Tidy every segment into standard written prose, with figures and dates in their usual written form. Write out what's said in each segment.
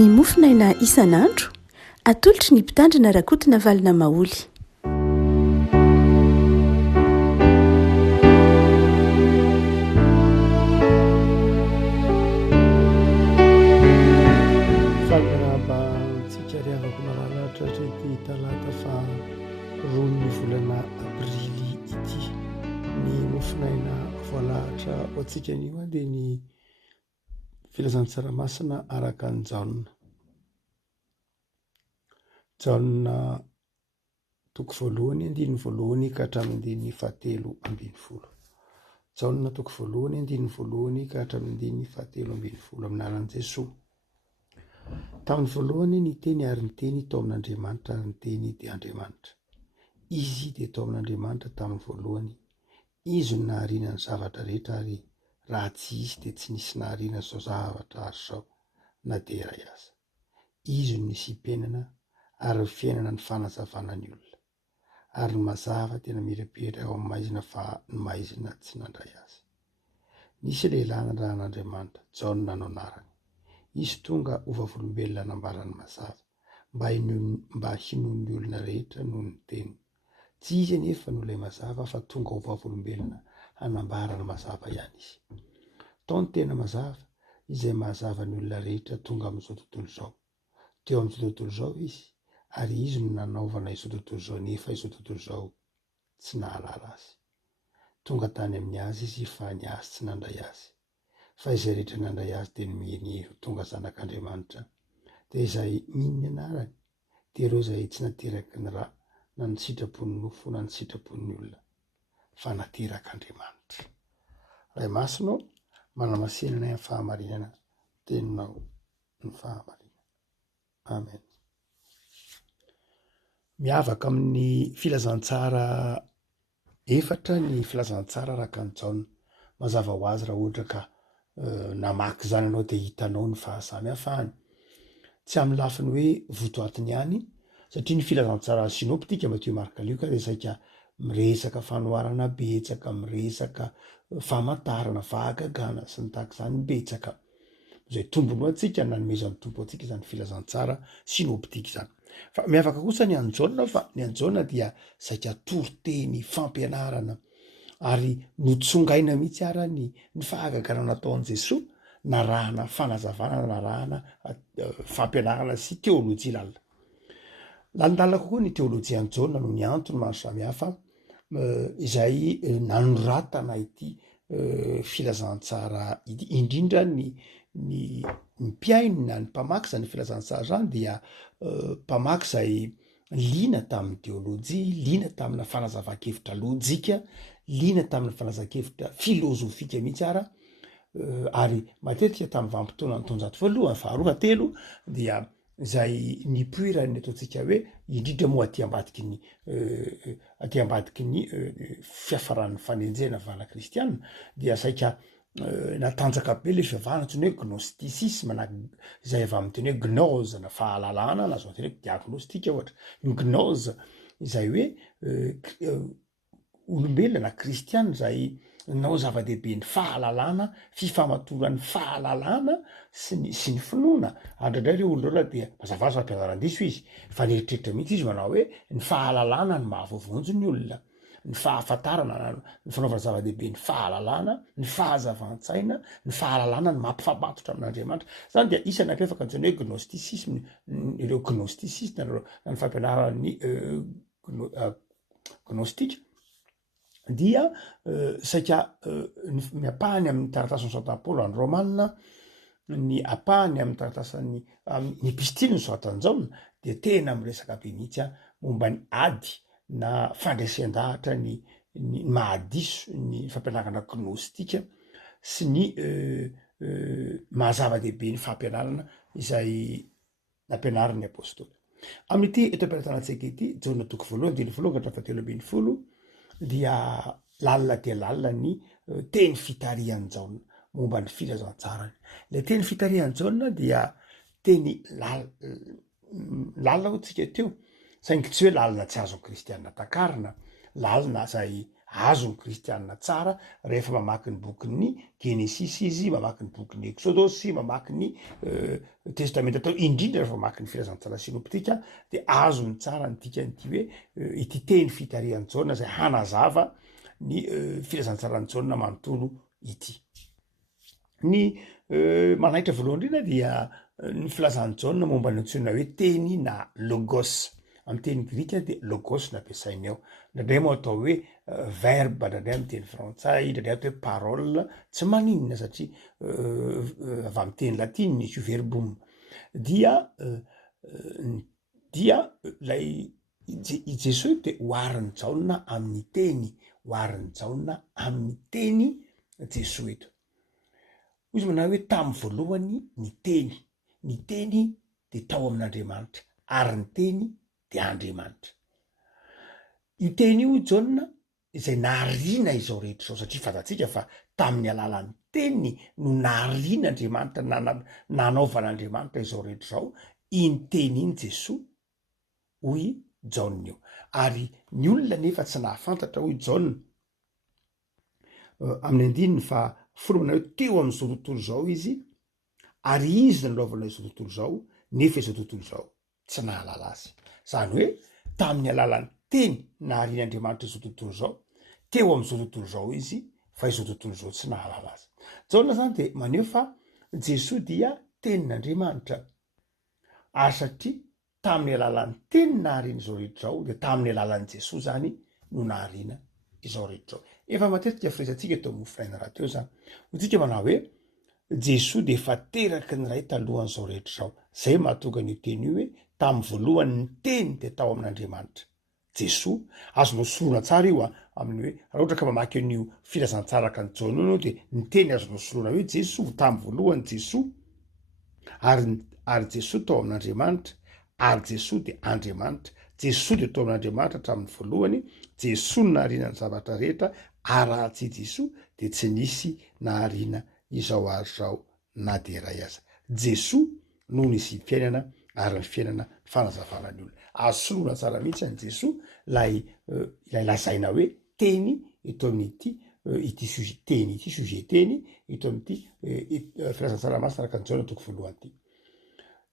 ny mofinaina isan'andro atolotry ny mpitandrina rakotina valina maoly. faminarabantsika riavako maralahatra trety talata fa rony volana abrily ity ny mofinaina voalahatra ho antsika anio dia ny filazantsaramasina araka ny jaona toko voalohany andiny voalohany ka hatramin'ny fahatelo ambin'ny folo. Jaona toko voalohany andiny voalohany ka hatramin'ny fahatelo ambin'ny folo. Aminaran'i Jesosy. Tamin'ny voalohany ny teny ary ny teny tao amin'Andriamanitra ary ny teny dia Andriamanitra. Izy dia tao amin'Andriamanitra tamin'ny voalohany. Izy no nahariana ny zavatra rehetra ary raha tsy izy dia tsy nisy nahariana zao zavatra ary zao na dia iray aza. Izy no nisy hipenana ary fiainana ny fanazavana ny olona. Ary ny mazava dia namirapiratra ao amin'ny maizina fa ny maizina tsy nandray azy. Nisy lehilahy nandraha an'Andriamanitra, Jaona no anarany. Izy tonga ho vavolombelona nambarany mazava mba hinon'ny olona rehetra noho ny teny. Tsy izy anefa no ilay mazava fa tonga ho vavolombelona hanambarana mazava ihany izy. Tao ny tena mazava izay mazava ny olona rehetra tonga amin'izao tontolo izao. Teo amin'izao tontolo izao izy ary izy no nanaovana izao tontolo izao nefa izao tontolo izao tsy nahalala azy. Tonga tany amin'ny azy izy fa ny azy tsy nandray azy. Fa izay rehetra nandray azy dia ny tonga zanak'Andriamanitra. Dia izay minny anarany dia ireo izay tsy nateraky ny rà na ny sitrapony nofo na ny sitrapony olona fa naterak'Andriamanitra. Ray masino manamasenana ny fahamarinana teninao ny fahamarinana. Amen. Miavaka amin'ny filazantsara efatra ny filazantsara araka ny Jaona. Mazava ho azy raha ohatra ka namaky zany anao dia hitanao ny fahasamihafany. Tsy amin'ny lafiny hoe votoatiny ihany, satria ny filazantsara sinoptika Matthieu, Marc, Luc dia saika miresaka fanoharana betsaka, miresaka famantarana, fahagagana sy ny tahaka izany betsaka. Izay tombony ho antsika nanomezan'ny tompo antsika izany filazantsara sinoptika izany. Fa miavaka kosa ny anjaona fa ny anjaona dia saika toriteny fampianarana ary notsongaina mihitsy ara ny fahagagana nataon'i Jesosy, narahana fanazavana, narahana fampianarana sy teolojia lalina. Lalindalina kokoa ny teolojia anjaona no ny antony maro samihafa izay nanoratana ity filazantsara ity. Indrindra ny mpiaino na ny mpamaky zany filazantsara zany dia mpamaky zay liana tamin'ny teolojia, liana tamina fanazava-kevitra lojika, liana tamin'ny fanazava-kevitra filozofika mihitsy ara, ary matetika tamin'ny vanim-potoana ny taonjato voalohany, faharoa, fahatelo dia izay nipoirany ataontsika hoe indrindra moa aty ambadiky ny fiafaran'ny fanenjena vana kristianina dia saika natanjaka be le fivavahana antsoina hoe gnosticisme na izay avy amin'ny teny hoe gnose na fahalalana na zao teny hoe diagnostika ohatra. Ny gnose izay hoe olombelona na kristianina izay nao zava-dehibe ny fahalalana, fifamatoran'ny fahalalana sy ny finoana. Andraindray ireo olona dia mazava fa ampianaran-diso izy fa nieritreritra mihitsy izy manao hoe ny fahalalana ny mahavovonjo ny olona, ny fahafantarana, ny fanaovana zava-dehibe ny fahalalana, ny fahazavan-tsaina, ny fahalalana ny mampifamatotra amin'Andriamanitra. Zany dia isany ampiavaka an'izany hoe gnosticisme, ireo gnosticiste na ny fampianaran'ny gnostika dia saika miapahany amin'ny taratasy Saint Paul any Romanina, ny apahany amin'ny taratasany ny epistily ny soatan'ny Jaona dia tena miresaka be mihitsy momba ny ady na fandresen-dahatra ny mahadiso ny fampianarana gnostika sy ny mahazava-dehibe ny fampianarana izay nampianaran'ny apôstôly. Amin'ity eto am-piaratanantsika ity Jaona toko voalohany andiny voalohany ka hatramin'ny fahatelo ambin'ny folo dia lalina dia lalina ny teny fitarihan'ny Jaona momba ny filazantsarany. Le teny fitarihan'ny Jaona dia teny lalina ho tsika teo, saingy tsy hoe lalina tsy azon'ny kristianina takarina, lalina zay azo ny kristianina tsara rehefa mamaky ny bokyny Genesis izy, mamaky ny bokyny Exodosy, mamaky ny testamenta atao, indrindra rehefa mamaky ny filazantsara sinoptika, de azo ny tsara ny dikanyity hoe ity teny fitarihan'ny Jaona zay hanazava ny filazantsarany Jaona manontolo ity. Ny manaitra voalohany indrindra dia ny filazan'ny Jaona momba ny antsoina hoe teny na logos. Amin'ny teny grika de logos nampiasainy ao. Ndraindray moa atao hoe verbe, ndraindray amin'ny teny frantsay, ndraindray atao hoe parole, tsy maninona satria avy amin'ny teny latiny nisy io verbum. Dia lay i Jesosy de oariny Jaona amin'ny teny, oariny Jaona amin'ny teny Jesosy eto. Izy manao hoe tamin'ny voalohany ny teny de tao amin'Andriamanitra, ary ny teny de Andriamanitra. Io teny io Jaona izay nahariana izao rehetra zao, satria fantatsika fa tamin'ny alalan'ny teny no nahariana Andriamanitra, nanaovan'Andriamanitra izao rehetra zao, iny teny iny Jesosy hoy Jaona io. Ary ny olona nefa tsy nahafantatra hoy Jaona amin'ny andininy fa foloana hoe teo amin'izao tontolo zao izy, ary izy nanaovana izao tontolo zao, nefa izao tontolo zao tsy nahalala azy. Zany hoe tamin'ny alalan'ny teny naharian'Andriamanitra izao tontolo zao, teo amin'izao tontolo zao izy, fa izao tontolo zao tsy nahalala azy. Jaona zany de maneho fa Jesosy dia tenin'Andriamanitra, ary satria tamin'ny alalan'ny teny nahariana izao rehetra zao, de tamin'ny alalan'ny Jesosy zany no nahariana izao rehetra zao. Efa matetika firesantsika teo amin'ny mofinaina raha teo zany, hotsika manao hoe Jesosy de efa teraky ny ray talohan'izao rehetra zao. Zay mahatonga ny teny io hoe tamin'ny voalohany ny teny de tao amin'Andriamanitra. Jesosy azonao soloana tsara io amin'ny hoe raha ohatra ka mamaky an'io filazantsaraka ny Jaona io de ny teny azonao soloana hoe Jesosy tamin'ny voalohany Jesosy, ary Jesosy tao amin'Andriamanitra, ary Jesosy de Andriamanitra. Jesosy de tao amin'Andriamanitra hatramin'ny voalohany, Jesosy no nahariana ny zavatra rehetra, ary raha tsy Jesosy de tsy nisy nahariana izao azy zao na de ray aza. Jesosy no nisy fiainana ary ny fiainana fanazavana ny olona. Azo soloana tsara mihitsy any Jesosy lay lazaina hoe teny eto amin'ity ity sujet teny ity, sujet teny eto amin'ity filazantsara masina araka ny Jaona toko voalohany ity.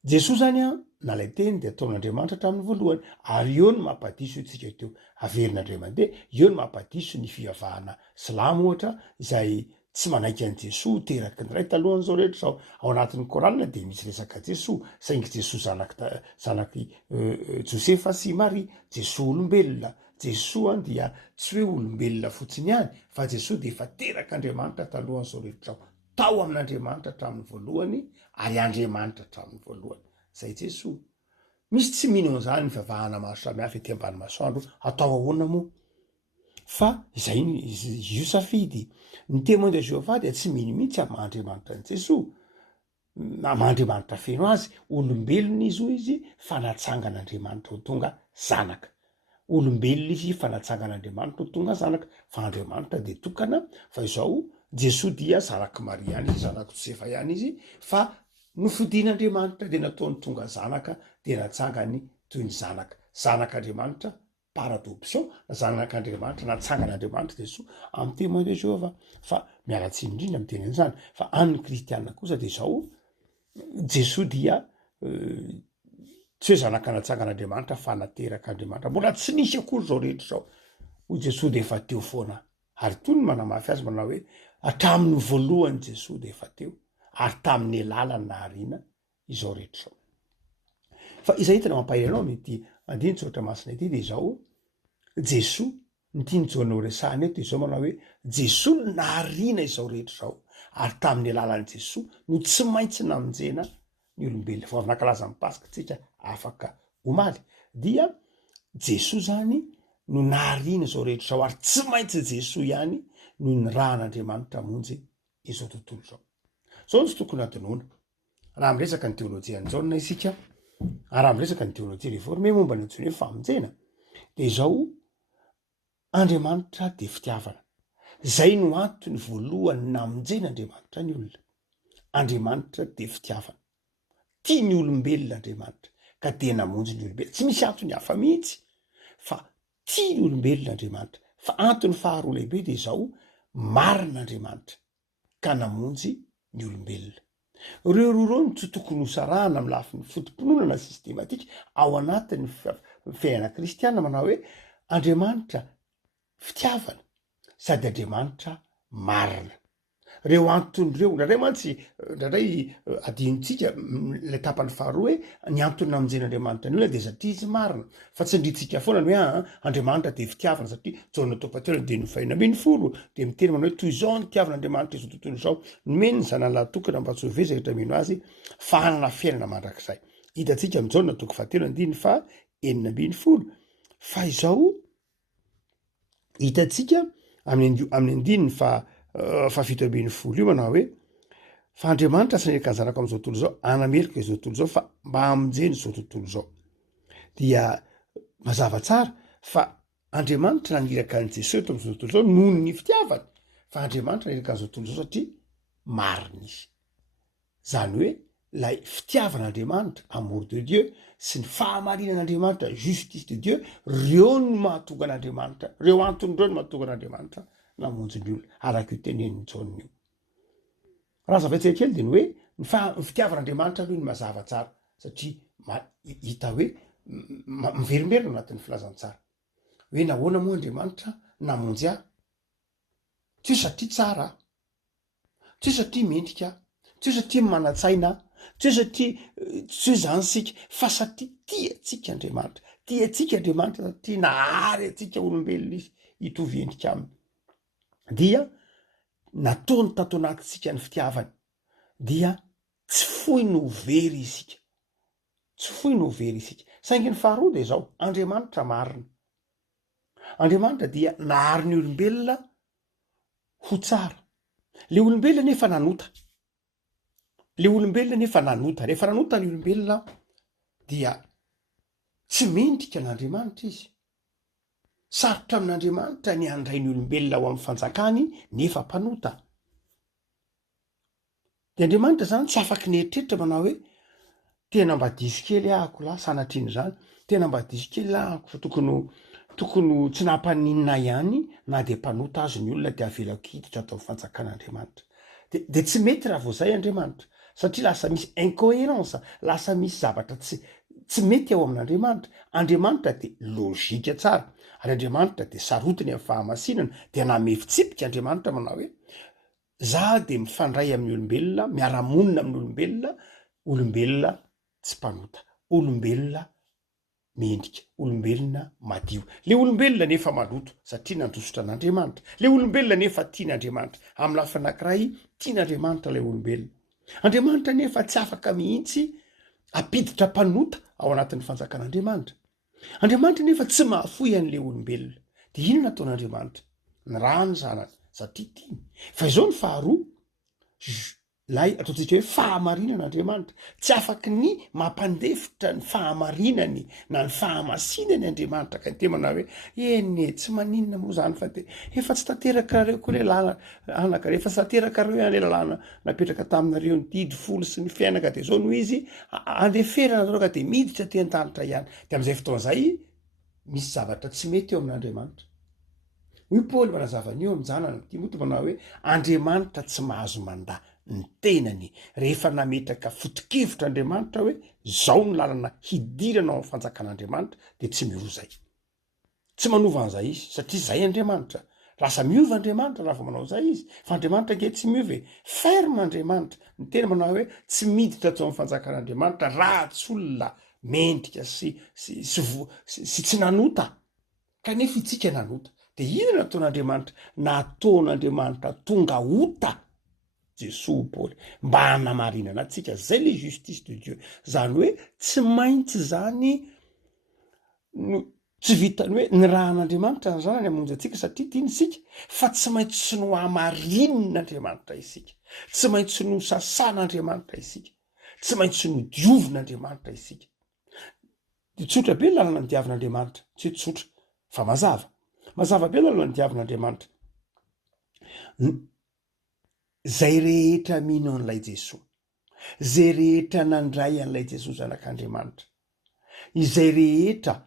Jesosy zany nalay teny de atao amin'Andriamanitra hatramin'ny voalohany, ary eo no mampadiso itsika teo averin'Andray mandeha, eo no mampadiso ny fivavahana silamo ohatra izay tsy manaiky an' Jesosy teraky ny ray talohan'izao rehetra zao. Ao anatin'ny Korana de misy resaka Jesosy, saingy Jesosy zanaky Josefa sy Maria, Jesosy olombelona. Jesosy dia tsy hoe olombelona fotsiny ihany, fa Jesosy de efa teraky Andriamanitra talohan'izao rehetra zao, tao amin'Andriamanitra hatramin'ny voalohany, ary Andriamanitra hatramin'ny voalohany. Zay Jesosy. Misy tsy mino an'izany ny fivavahana maro samihafa ety ambany masoandro, atao ahoana moa? Fa izay io safidy. Ny témoin de Jéhovah dia tsy mino mihitsy amin'ny Andriamanitra ny Jesosy, Andriamanitra feno azy, olombelona izy ho izy fa natsangan'Andriamanitra ho tonga zanaka. Olombelona izy fa natsangan'Andriamanitra ho tonga zanaka, fa Andriamanitra de tokana fa izao Jesosy dia zanaky Maria ihany izy, zanaky Josefa ihany izy, fa nofidin'Andriamanitra de nataony tonga zanaka de natsangany toy ny zanak'Andriamanitra par adoption, zanak'Andriamanitra, natsangan'Andriamanitra Jesosy amin'ny témoin de Jéhovah. Fa mialatsiny indrindra amin'ny teny zany, fa an'ny kristianina kosa de zao Jesosy dia tsy hoe zanaka natsangan'Andriamanitra fa naterak'Andriamanitra, mbola tsy nisy akory zao rehetra zao. Hoy Jesosy de efa teo foana, ary toy ny manamafy azy manao hoe hatramin'ny voalohany Jesosy de efa teo, ary tamin'ny alala nahariana izao rehetra zao. Fa izay hitana mampahay anao amin'ity andiny tsotra masina ity de zao Jesosy nytiny Jaona ho resahany eto de zao manao hoe Jesosy nahariana izao rehetra zao, ary tamin'ny alalan'i Jesosy no tsy maintsy namonjena ny olombelona. Fa avy nankalaza amin'ny Pasika tsika afaka omaly, dia Jesosy zany no nahariana izao rehetra zao, ary tsy maintsy Jesosy ihany no ny rahan'Andriamanitra monjy izao tontolo zao. Zao no tsy tokony adinoana raha miresaka ny teolojian'ny Jaona isika, raha miresaka ny teolojia réformée momba ny antsoina hoe famonjena, de zao Andriamanitra de fitiavana. Zay no antony voalohany namonjen'Andriamanitra ny olona. Andriamanitra de fitiavana. Tia ny olombelona Andriamanitra ka de namonjy ny olombelona. Tsy misy antony hafa mihitsy fa tia ny olombelona Andriamanitra fa antony faharoa lehibe de zao marin'Andriamanitra ka namonjy ny olombelona. Reo roa no tsy tokony hosarahana amin'ny lafin'ny fotom-pinoana sistematika ao anatin'ny fiainana kristiana, manao hoe Andriamanitra fitiavana sady Andriamanitra marina. Reo antony reo ndray mantsy ndray adinontsika le tapany faharoa hoe ny antony namonjen'Andriamanitra ny olona de satria izy marina, fa tsy ndritsika foana ny hoe Andriamanitra de fitiavana satria Jaona Topatelo de ny 2:20 de miteny manao hoe toy izao ny tiavan'Andriamanitra izao tontolo izao nomeny ny zanany lahatokana mba tsy ho vezaka mino azy fa hanana fiainana mandrakizay. Hitantsika amin'ny Jaona 2:20 fa izao hitantsika amin'ny andininy fa 7:20 io manao hoe fa Andriamanitra tsy nerika ny zanako am'izao tontolo izao anamerika izao tontolo izao fa mba hamonjeny izao tontolo izao. Dia mazava tsara fa Andriamanitra naniraka an' Jesosy eto am'izao tontolo izao noho ny fitiavany, fa Andriamanitra naniraka an'izao tontolo izao satria marina izy. Zany hoe lay fitiavan'Andriamanitra, amour de Dieu, sy ny fahamarinan'Andriamanitra, justice de Dieu, reo no mahatonga an'Andriamanitra, reo antony reo no mahatonga an'Andriamanitra namonjy ny olona araka io tenenin'ny Jaona io. Raha zavatsy kely de ny hoe ny fitiavan'Andriamanitra aloha ny mazava tsara satria hita hoe miverimerina anatin'ny filazantsara hoe nahoana moa Andriamanitra namonjy ahy, tsy hoe satria tsara aho, tsy hoe satria mendrika aho, tsy hoe satria manatsaina aho, tsy hoe satria tsy hoe zany sika, fa satria tiatsika Andriamanitra, tiatsika Andriamanitra satria nahary atsika olombelona izy hitovy endrika aminy. Dia nataony tato anatintsika ny fitiavany dia tsy foy no very isika, tsy foy no very isika. Saingy ny faharoa de zao Andriamanitra marina. Andriamanitra dia nahary ny olombelona ho tsara. Le olombelona nefa nanota, le olombelona nefa nanota, rehefa nanota ny olombelona dia tsy mendrika n'Andriamanitra izy. Sarotra amin'Andriamanitra ny andray ny olombelona ao amin'ny fanjakany nefa mpanota. De Andriamanitra zany tsy afaky nieritreritra manao hoe tena mba diso kely ahako lahy sanatriany zany, tena mba diso kely ahako fa tokony tsy nampaninina ihany na de mpanota azy ny olona de avelako hiditra atao amin'ny fanjakan'Andriamanitra. De tsy mety raha vao zay Andriamanitra satria lasa misy incohérence, lasa misy zavatra tsy mety ao amin'Andriamanitra. Andriamanitra de lôzika tsara, ary Andriamanitra de sarotiny amin'ny fahamasinana, de namefitsipika Andriamanitra manao hoe za de mifandray amin'ny olombelona, miara-monina amin'ny olombelona tsy mpanota, olombelona mendrika, olombelona madio. Le olombelona nefa maloto satria nandrosotra an'Andriamanitra. Le olombelona nefa tian'Andriamanitra, amin'ny lafiny anankiray tian'Andriamanitra le olombelona. Andriamanitra nefa tsy afaka mihitsy apiditra mpanota ao anatin'ny fanjakan'Andriamanitra. Andriamanitra nefa tsy mahafoy an'le olombelona. De inona nataon'Andriamanitra? Ny rano zanany satria tiany. Fa izao ny faharoa, lay ataontsika hoe fahamarinan'Andriamanitra. Tsy afaky ny mampandefitra ny fahamarinany na ny fahamasinany Andriamanitra ka ny manao hoe ene tsy maninona moa zany fa de efa tsy tanteraka reo koa le anaka, efa tsy tanteraka reo ihany le lalàna napetraka taminareo ny didy folo sy ny fiainaka de zao no izy andeferana nareo ka de miditra te-an-danitra ihany. De am'izay fotoan'izay misy zavatra tsy mety eo amin'Andriamanitra. Hoy Paoly manazavany eo amin'ny janany Timoty manao hoe Andriamanitra tsy mahazo manda ny tenany rehefa nametraka foto-kevitra Andriamanitra hoe zao ny lalana hidirana ao amin'ny fanjakan'Andriamanitra de tsy miova zay. Tsy manova an'izay izy satria zay Andriamanitra. Lasa miova Andriamanitra raha vao manao zay izy. Fa Andriamanitra ange tsy miova, ferme Andriamanitra. Ny tena manao hoe tsy miditra atao amin'ny fanjakan'Andriamanitra raha tsy olona mendrika sy tsy nanota. Kanefa itsika nanota. De inona nataon'Andriamanitra? Nataon'Andriamanitra tonga ota Jesosy Paoly mba hanamarinana antsika. Zay le justice de Dieu. Zany hoe tsy maintsy zany tsy vitany hoe ny raha an'Andriamanitra ny zanany hamonjy antsika satria tiany isika, fa tsy maintsy sy no hamarinan'Andriamanitra isika, tsy maintsy no sasan'Andriamanitra isika, tsy maintsy no diovin'Andriamanitra isika. De tsotra be ny lalana ny diavin'Andriamanitra, tsy hoe tsotra fa mazava be ny lalana ny diavin'Andriamanitra. Zay rehetra mino an'ilay Jesosy, zay rehetra nandray an'ilay Jesosy zanak'Andriamanitra, izay rehetra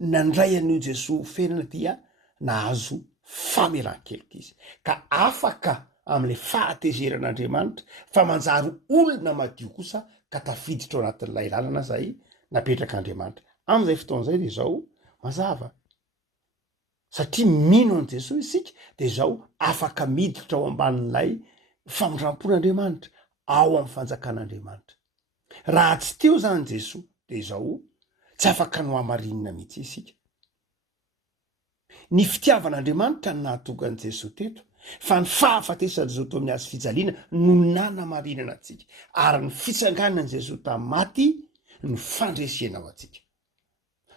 nandray an'io Jesosy fenana dia nahazo famelan-keloka izy ka afaka am'le fahatezeran'Andriamanitra fa manjary olona madio kosa ka tafiditra ao anatin'ilay lalana zay napetrak'Andriamanitra am'izay fotoan'izay de zao mazava satria mino an' Jesosy isika de zao afaka miditra ao ambanin'ilay famindrampon'Andriamanitra ao amin'ny fanjakan'Andriamanitra raha tsy teo zany Jesosy de zao tsy afaka no hamarinina mihitsy isika ny fitiavan'Andriamanitra ny nahatonga an' Jesosy teto fa ny fahafatesany zao tao amin'ny azy fijaliana no nanamarinana antsika ary ny fitsanganana Jesosy tamin'ny maty ny fandresena ao antsika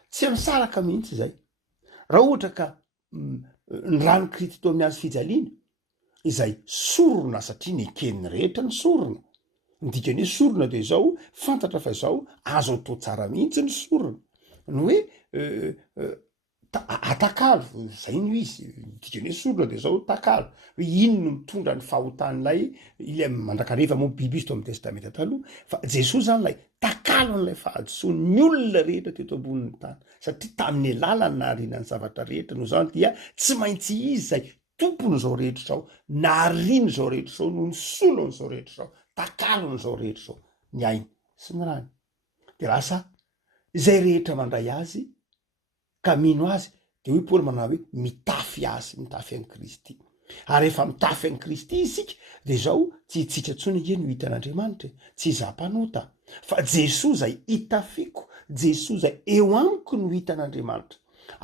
tsy misaraka mihitsy zay raha ohatra ka ny rano Kristy tao amin'ny azy fijaliana izay sorona satria ny eken'ny rehetra ny sorona ny dikany hoe sorona de zao fantatra fa zao azo atao tsara mihitsy ny sorona ny hoe atakalo zay no izy dikany hoe sorona de zao takalo hoe ino no mitondra ny fahotan'ilay ilay mandrakareva moa biby izy to amin'ny testamenta taloha fa Jesosy zany lay takalo n'lay fahadisoany ny olona rehetra teto ambonin'ny tany satria tamin'ny alalany naharinany zavatra rehetra no zany dia tsy maintsy izy zay tompony zao rehetra zao nahariny zao rehetra zao no ny solony zao rehetra zao takalony zao rehetra zao ny ainy sy ny rany de lasa zay rehetra mandray azy ka mino azy de hoe Paoly manao hoe mitafy azy mitafy an'i Kristy ary rehefa mitafy an'i Kristy isika de zao tsy hitsika ntsony nge no hitan'Andriamanitra tsy za-panota fa Jesosy zay hitafiko Jesosy zay eo amiko no hitan'Andriamanitra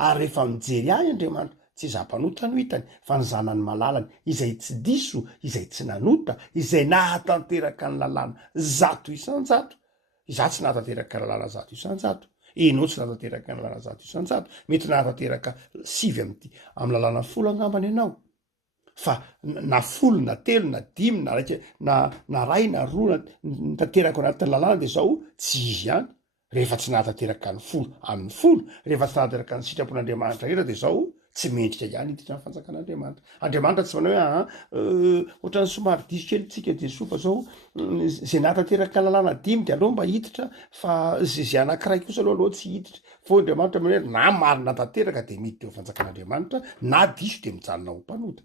ary rehefa mijery ahy Andriamanitra tsy za-panota no hitany fa ny zanany malalany izay tsy diso izay tsy nanota izay nahatanteraka ny lalàna zato isan-jato iza tsy nahatanteraka ny lalàna zato isan-jato enao tsy nahatanteraka ny lalàna zato isan-jato mety nahatanteraka 7 amin'ny lalàna folo angambany ianao fa na folo na telo na dimy na raika na ray na roa natanteraka anatin'ny lalàna de zao tsy izy ihany rehefa tsy nahatanteraka ny folo amin'ny folo rehefa tsy nahatanteraka ny sitrapon'Andriamanitra rehetra de zao tsy mendrika ihany hiditra ny fanjakan'Andriamanitra Andriamanitra tsy manao hoe ohatrany somary diso kely tsika Jesosy fa zao zay nahatanteraka lalàna dimy de aleo mba hiditra fa zay anankiray kosa aloha tsy hiditra fo Andriamanitra mane na marina tanteraka de miditra eo fanjakan'Andriamanitra na diso de mijanona ho mpanota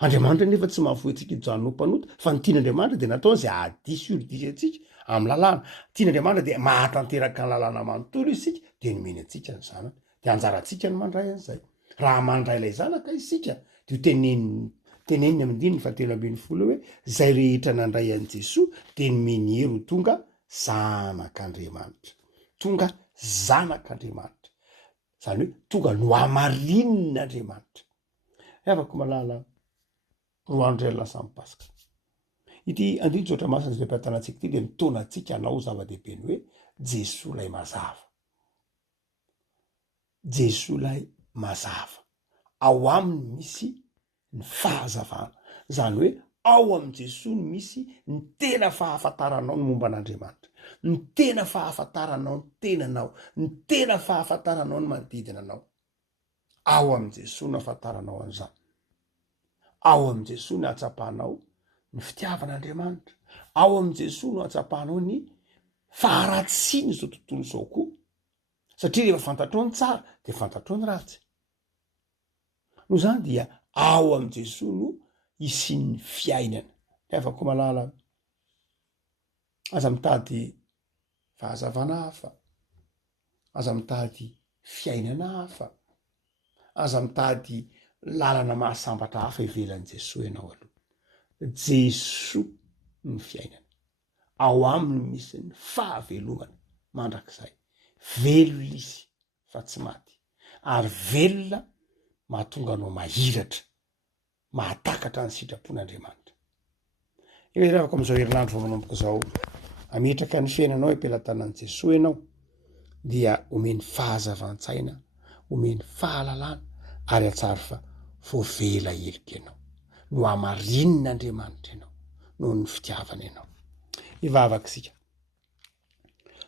Andriamanitra nefa tsy mahavoantsika hijanona ho mpanota fa ny tian'Andriamanitra de natao zay ahadisy urdisy atsika amin'ny lalàna tian'Andriamanitra de mahatanteraka ny lalàna manontolo isika de nomeny antsika ny zanany de anjarantsika ny mandray an'izay raha mandray ilay zanaka isika de teneniny amin'ny 17 hoe zay rehetra nandray an' Jesosy de nomeny hery ho tonga zanak'Andriamanitra tonga zanak'Andriamanitra zany hoe tonga no hamarin'Andriamanitra afaka malala roa andro ray lasa amin'ny Pasika ity andriny tsotra masina zay mpiatanantsika ity de mitona antsika anao zava-dehibe ny hoe Jesosy lay mazava Jesosy lay mazava ao aminy misy ny fahazavana zany hoe ao am' Jesosy no misy ny tena fahafantaranao ny momba an'Andriamanitra ny tena fahafantaranao ny tenanao ny tena fahafantaranao ny manodidina anao ao am' Jesosy no afantaranao an'izany ao am' Jesosy no atsapahanao ny fitiavan'Andriamanitra ao am' Jesosy no atsapahanao ny faharatsiny zao tontolo zao koa satria rehefa fantatrao ny tsara de fantatrao ny ratsy no zany dia ao am' Jesosy no isin'ny fiainana afaka malala aza mitady fahazavana hafa aza mitady fiainana hafa aza mitady lalana mahasambatra hafa ivelan'i Jesosy ianao aloha Jesosy ny fiainana ao aminy misy ny fahavelomana mandrakizay velo izy fa tsy maty ary velona mahatonga anao mahiratra mahatakatra ny sitrapon'Andriamanitra afaka am'izao herinandro vao manomboka zao ametraka ny fiainanao ampelantanan'i Jesosy ianao dia omeny fahazavan-tsaina omeny fahalalana ary atsary fa voavela elika ianao no hamarin'Andriamanitra ianao noho ny fitiavana ianao ivavaka isika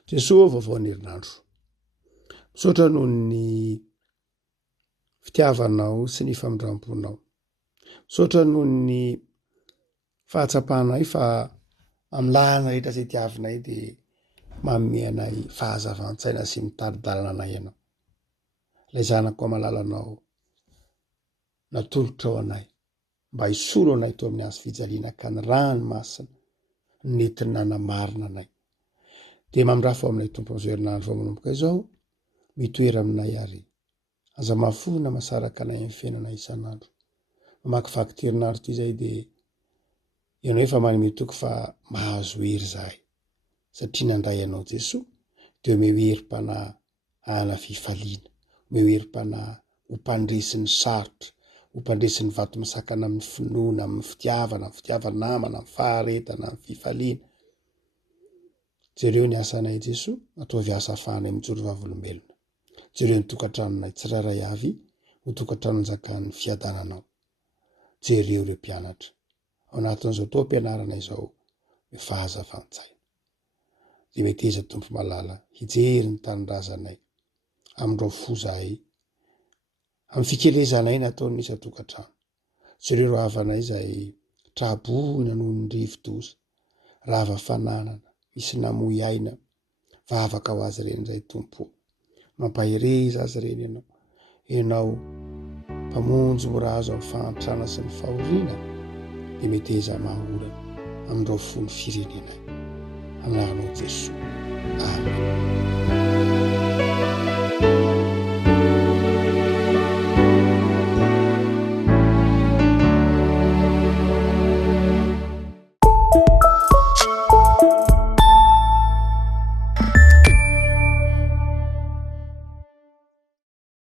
Jesosy vaovao ny herinandro misaotra noho ny fitiavanao sy ny famindramponao misaotra noho ny fahatsapanay fa amin'ny lahana rehetra zay tiavinay de mameanay fahazavan-tsaina sy mitady dalana anay ianao ilay zanako malalanao natolotra ao anay mba hisolo anay to amin'ny azo fijaliana ka ny rano masina nentiny nanamarina anay. Dia mamindrafo aminay tompo amin'izao herinandro vao manomboka izao, mitoera aminay ary. Aza mafona masaraka anay amin'ny fiainana isan'andro. Mamakivaky ty herinandro ty izay dia ianao efa manome toky fa mahazo hery zahay. Satria nandray anao Jesosy dia omeo herim-panahy ana fifaliana, omeo herim-panahy ho mpandresin'ny sarotra, ho mpandresin'ny vato misakana amin'ny finoana, amin'ny fitiavana namana, amin'ny faharetana, amin'ny fifaliana. Jereo ny asanay Jesosy, ataovy asa afahanay mijoro vavolombelona. Jereo ny tokantranonay tsiraray avy ho tokantranonjakan'ny fiadananao. Jereo ireo mpianatra ao anatin'izao taom-pianarana izao fahazavan-tsaina. Dia meteza tompo malala hijery ny tanindrazanay amindreo fo zahay, amin'ny fikelezanay nataony nisa tokantrano. Jereo ro havanay izay trabohina noho ny rivo-doza, rava fananana, misy namoy aina, vavaka ho azy reny izay tompo. Mampahireza azy reny ianao, ianao mpamonjy mora azo amin'ny fahantrana sy ny fahoriana, dia meteza mahorana amindreo fo ny firenenay. Anaranao Jesosy. Amen.